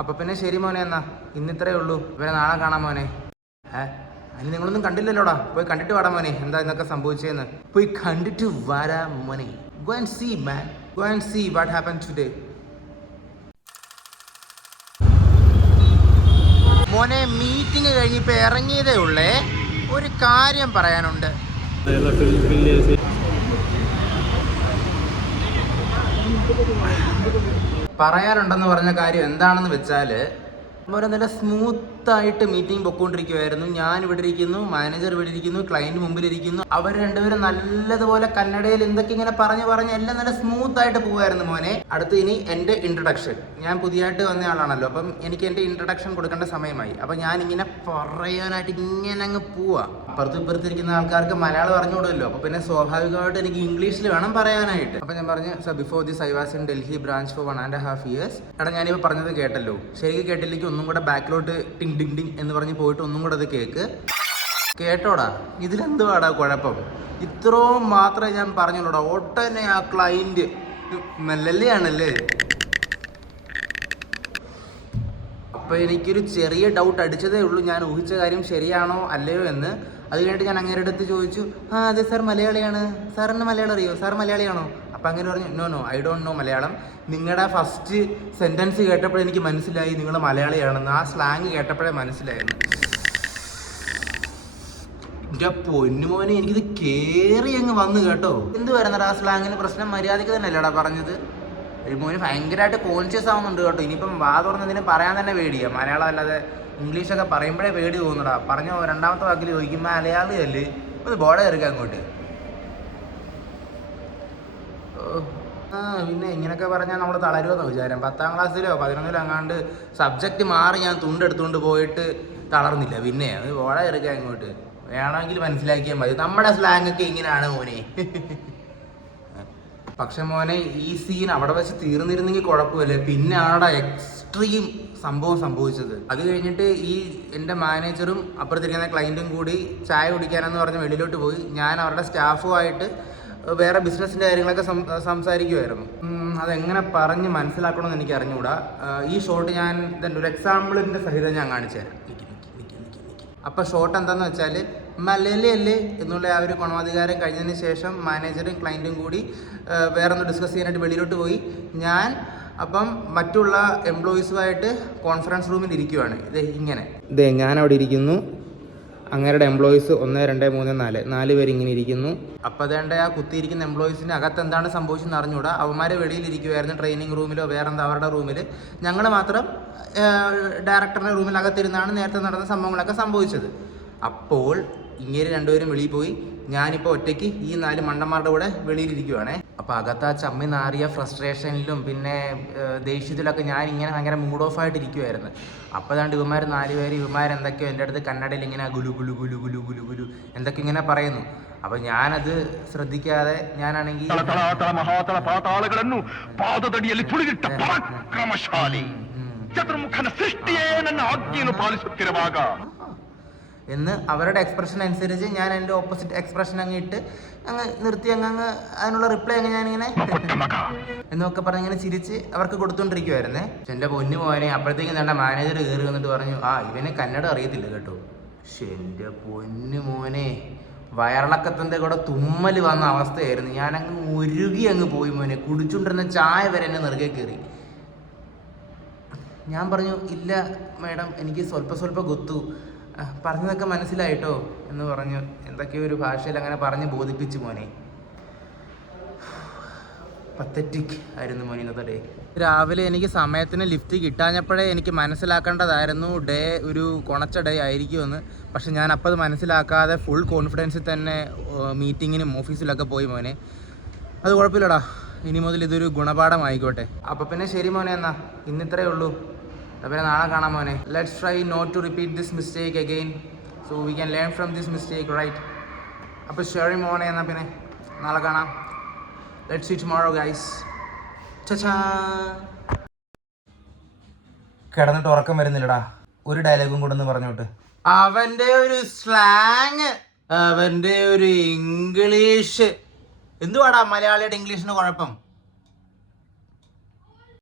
അപ്പൊ പിന്നെ ശരി മോനെ, എന്നാ ഇന്നിത്രേ ഉള്ളൂ. ഇവരെ നാളെ കാണാം മോനെ. അതിന് നിങ്ങളൊന്നും കണ്ടില്ലല്ലോടാ, പോയി കണ്ടിട്ട് വാടാ മോനെ, എന്താ ഇന്നൊക്കെ സംഭവിച്ചതെന്ന്. പോയി കണ്ടിട്ട് വരാ മോനെ. Go and see man, go and see what happened today. മോനെ, മീറ്റിംഗ് കഴിഞ്ഞ് ഇപ്പൊ ഇറങ്ങിയതേ ഉള്ളേ. ഒരു കാര്യം പറയാനുണ്ട്. പറയാനുണ്ടെന്ന് പറഞ്ഞ കാര്യം എന്താണെന്ന് വെച്ചാല്, അതുപോലെ നല്ല സ്മൂത്തായിട്ട് മീറ്റിംഗ് പൊക്കോണ്ടിരിക്കുമായിരുന്നു. ഞാൻ ഇവിടെ ഇരിക്കുന്നു, മാനേജർ ഇവിടെ ഇരിക്കുന്നു, ക്ലയന്റ് മുമ്പിലിരിക്കുന്നു. അവർ രണ്ടുപേരും നല്ലതുപോലെ കന്നഡയിൽ എന്തൊക്കെ ഇങ്ങനെ പറഞ്ഞ് എല്ലാം നല്ല സ്മൂത്ത് ആയിട്ട് പോകുമായിരുന്നു മോനെ. അടുത്ത് ഇനി എൻ്റെ ഇൻട്രഡക്ഷൻ. ഞാൻ പുതിയതായിട്ട് വന്ന ആളാണല്ലോ, അപ്പം എനിക്ക് എൻ്റെ ഇൻട്രഡക്ഷൻ കൊടുക്കേണ്ട സമയമായി. അപ്പം ഞാൻ ഇങ്ങനെ പറയാനായിട്ട് ഇങ്ങനെ അങ്ങ് പോവാ. ഇപ്പുറത്തിരിക്കുന്ന ആൾക്കാർക്ക് മലയാളം അറിഞ്ഞുകൂടല്ലോ, അപ്പോൾ പിന്നെ സ്വാഭാവികമായിട്ട് എനിക്ക് ഇംഗ്ലീഷിൽ വേണം പറയാനായിട്ട്. അപ്പം ഞാൻ പറഞ്ഞു, sir before this I was in Delhi branch for 1.5 years. എടാ, ഞാനിപ്പോൾ പറഞ്ഞത് കേട്ടല്ലോ, ശരിക്കും കേട്ടില്ലെങ്കിൽ ഒന്നും കൂടെ ബാക്കിലോട്ട് ടിങ് ടിങ് ടിങ് എന്ന് പറഞ്ഞ് പോയിട്ട് ഒന്നും കൂടെ അത് കേക്ക്. കേട്ടോടാ, ഇതിലെന്തുവാടാ കുഴപ്പം? ഇത്രയും മാത്രമേ ഞാൻ പറഞ്ഞുള്ളൂടാ. ഒട്ടനെ ആ ക്ലൈന്റ് മെല്ലല്ലിയാണല്ലേ. അപ്പോൾ എനിക്കൊരു ചെറിയ ഡൗട്ട് അടിച്ചതേ ഉള്ളൂ, ഞാൻ ഊഹിച്ച കാര്യം ശരിയാണോ അല്ലയോ എന്ന്. അത് കഴിഞ്ഞിട്ട് ഞാൻ അങ്ങേരുടെ അടുത്ത് ചോദിച്ചു, അതെ സാർ മലയാളിയാണ്, സാറിന് മലയാളം അറിയോ, സാർ മലയാളിയാണോ? അപ്പം അങ്ങനെ പറഞ്ഞു, no I don't know Malayalam. നിങ്ങളുടെ ഫസ്റ്റ് സെൻറ്റൻസ് കേട്ടപ്പോഴേ എനിക്ക് മനസ്സിലായി നിങ്ങൾ മലയാളിയാണെന്ന്. ആ സ്ലാങ് കേട്ടപ്പോഴേ മനസ്സിലായിരുന്നു. എൻ്റെ പൊന്നുമോനെ, എനിക്കിത് കേറി അങ്ങ് വന്നു കേട്ടോ. എന്ത് വരുന്നടാ ആ സ്ലാങ്ങിന് പ്രശ്നം? മര്യാദയ്ക്ക് തന്നെ അല്ലേടാ പറഞ്ഞത്. മോന് ഭയങ്കരമായിട്ട് കോൺഷ്യസ് ആവുന്നുണ്ട് കേട്ടോ. ഇനിയിപ്പം വാ തുറന്നതിന് പറയാൻ തന്നെ പേടിയാ. മലയാളം അല്ലാതെ ഇംഗ്ലീഷൊക്കെ പറയുമ്പോഴേ പേടി തോന്നുടാ. പറഞ്ഞോ രണ്ടാമത്തെ വാക്കിൽ ചോദിക്കും മലയാളിയല്ലേ, ഒന്ന് ബോർഡ് കയറിക്കാം അങ്ങോട്ട്. പിന്നെ ഇങ്ങനെയൊക്കെ പറഞ്ഞാൽ നമ്മൾ തളരുമെന്ന് വിചാരം. 10ാം ക്ലാസ്സിലോ 11ാം അങ്ങാണ്ട് സബ്ജക്റ്റ് മാറി ഞാൻ തുണ്ടെടുത്തുകൊണ്ട് പോയിട്ട് തളർന്നില്ല. പിന്നെ അത് ബോർഡ് കയറിക്കാം അങ്ങോട്ട്. വേണമെങ്കിൽ മനസ്സിലാക്കിയാൽ മതി, നമ്മുടെ സ്ലാങ് ഒക്കെ ഇങ്ങനെയാണ് മോനെ. പക്ഷെ മോനെ, ഈ സീൻ അവിടെ വെച്ച് തീർന്നിരുന്നെങ്കിൽ കുഴപ്പമില്ല. പിന്നെ ആടെ എക്സ്ട്രീം സംഭവം സംഭവിച്ചത്. അത് കഴിഞ്ഞിട്ട് ഈ എൻ്റെ മാനേജറും അപ്പുറത്തിരിക്കുന്ന ക്ലയൻറ്റും കൂടി ചായ കുടിക്കാനെന്ന് പറഞ്ഞ് വെളിയിലോട്ട് പോയി. ഞാൻ അവരുടെ സ്റ്റാഫുമായിട്ട് വേറെ ബിസിനസ്സിൻ്റെ കാര്യങ്ങളൊക്കെ സംസാരിക്കുമായിരുന്നു. അതെങ്ങനെ പറഞ്ഞ് മനസ്സിലാക്കണമെന്ന് എനിക്ക് അറിഞ്ഞുകൂടാ. ഈ ഷോട്ട് ഞാൻ ഇതിൻ്റെ ഒരു എക്സാമ്പിളിൻ്റെ സഹിതം ഞാൻ കാണിച്ചു തരാം. അപ്പോൾ ഷോട്ട് എന്താണെന്ന് വെച്ചാൽ, മലയാളിയല്ലേ എന്നുള്ള ആ ഒരു ഗുണാധികാരം കഴിഞ്ഞതിന് ശേഷം മാനേജറും ക്ലയൻറ്റും കൂടി വേറൊന്ന് ഡിസ്കസ് ചെയ്യാനായിട്ട് വെളിയിലോട്ട് പോയി. ഞാൻ അപ്പം മറ്റുള്ള എംപ്ലോയീസുമായിട്ട് കോൺഫറൻസ് റൂമിൽ ഇരിക്കുവാണ്. ഇതേ ഞാനവിടെ ഇരിക്കുന്നു, അങ്ങേരുടെ എംപ്ലോയീസ് 1 2 3 4 പേര് ഇങ്ങനെ ഇരിക്കുന്നു. അപ്പം അതേണ്ട ആ കുത്തിയിരിക്കുന്ന എംപ്ലോയീസിന് അകത്ത് എന്താണ് സംഭവിച്ചെന്ന് അറിഞ്ഞുകൂടാ. അവന്മാർ വെളിയിലിരിക്കുമായിരുന്നു, ട്രെയിനിങ് റൂമിലോ വേറെന്താ അവരുടെ റൂമിൽ. ഞങ്ങൾ മാത്രം ഡയറക്ടറുടെ റൂമിൽ അകത്തിരുന്നാണ് നേരത്തെ നടന്ന സംഭവങ്ങളൊക്കെ സംഭവിച്ചത്. അപ്പോൾ ഇങ്ങനെ രണ്ടുപേരും വെളിയിൽ പോയി, ഞാനിപ്പോൾ ഒറ്റയ്ക്ക് ഈ 4 മണ്ടന്മാരുടെ കൂടെ വെളിയിലിരിക്കുവാണേ. അപ്പോൾ അകത്ത് ആ ചമ്മി നാറിയ ഫ്രസ്ട്രേഷനിലും പിന്നെ ദേഷ്യത്തിലൊക്കെ ഞാൻ ഇങ്ങനെ ഭയങ്കര മൂഡ് ഓഫ് ആയിട്ട് ഇരിക്കുമായിരുന്നു. അപ്പോൾ ഏതാണ്ട് ഇവന്മാർ 4 പേര് ഇവന്മാരെന്തൊക്കെയോ എൻ്റെ അടുത്ത് കന്നഡയിൽ ഇങ്ങനെ ഗുലു ഗുലു ഗുലു ഗുലു ഗുലു ഗുലു എന്തൊക്കെ ഇങ്ങനെ പറയുന്നു. അപ്പോൾ ഞാനത് ശ്രദ്ധിക്കാതെ ഞാനാണെങ്കിൽ എന്ന് അവരുടെ എക്സ്പ്രഷൻ അനുസരിച്ച് ഞാൻ എൻ്റെ ഓപ്പോസിറ്റ് എക്സ്പ്രഷൻ അങ്ങ് ഇട്ട് അങ്ങ് നിർത്തി അങ്ങ് അതിനുള്ള റിപ്ലൈ അങ്ങ് ഞാനിങ്ങനെ എന്നൊക്കെ പറഞ്ഞ് ഇങ്ങനെ ചിരിച്ച് അവർക്ക് കൊടുത്തുകൊണ്ടിരിക്കുവായിരുന്നേ. എൻ്റെ പൊന്നു മോനെ, അപ്പോഴത്തേക്കും എൻ്റെ മാനേജർ കയറി വന്നിട്ട് പറഞ്ഞു, ഇവനെ കന്നഡ അറിയത്തില്ല കേട്ടോ. പക്ഷെ എൻ്റെ പൊന്നു മോനെ, വയറിളക്കത്തിൻ്റെ കൂടെ തുമ്മൽ വന്ന അവസ്ഥയായിരുന്നു. ഞാനങ്ങ് ഉരുകി അങ്ങ് പോയി മോനെ. കുടിച്ചുകൊണ്ടിരുന്ന ചായ വരെ എന്നെ നെറുകെ കയറി. ഞാൻ പറഞ്ഞു, ഇല്ല മേഡം, എനിക്ക് സ്വല്പം ഗൊത്തു, പറഞ്ഞതൊക്കെ മനസ്സിലായിട്ടോ എന്ന് പറഞ്ഞു. എന്തൊക്കെയോ ഒരു ഭാഷയിൽ അങ്ങനെ പറഞ്ഞ് ബോധിപ്പിച്ചു മോനെ. പത്തറ്റിക് ആയിരുന്നു മോനെ ഇന്നത്തെ ഡേ. രാവിലെ എനിക്ക് സമയത്തിന് ലിഫ്റ്റ് കിട്ടാഞ്ഞപ്പോഴേ എനിക്ക് മനസ്സിലാക്കേണ്ടതായിരുന്നു ഡേ ഒരു കൊണച്ച ഡേ ആയിരിക്കുമെന്ന്. പക്ഷെ ഞാൻ അപ്പോൾ അത് മനസ്സിലാക്കാതെ ഫുൾ കോൺഫിഡൻസിൽ തന്നെ മീറ്റിങ്ങിനും ഓഫീസിലൊക്കെ പോയി മോനെ. അത് കുഴപ്പമില്ലടാ, ഇനി മുതൽ ഇതൊരു ഗുണപാഠമായിക്കോട്ടെ. അപ്പോൾ പിന്നെ ശരി മോനെ, എന്നാ ഇന്നിത്രേ ഉള്ളൂ. പിന്നെ നാളെ കാണാം മോനെ. Let's try not to repeat this mistake again, so we can learn from this mistake, right? അപ്പോൾ ശരി മോനെ, എന്നാൽ പിന്നെ നാളെ കാണാം. Let's see tomorrow guys. ചച്ചാ. കിടന്നിട്ട് ഉറക്കം വരുന്നില്ലടാ. ഒരു ഡയലോഗും കൂടെ ഒന്ന് പറഞ്ഞോട്ട്. അവൻ്റെ ഒരു സ്ലാങ്, അവൻ്റെ ഒരു ഇംഗ്ലീഷ്, എന്തുവാടാ മലയാളിയുടെ ഇംഗ്ലീഷിന് കുഴപ്പം?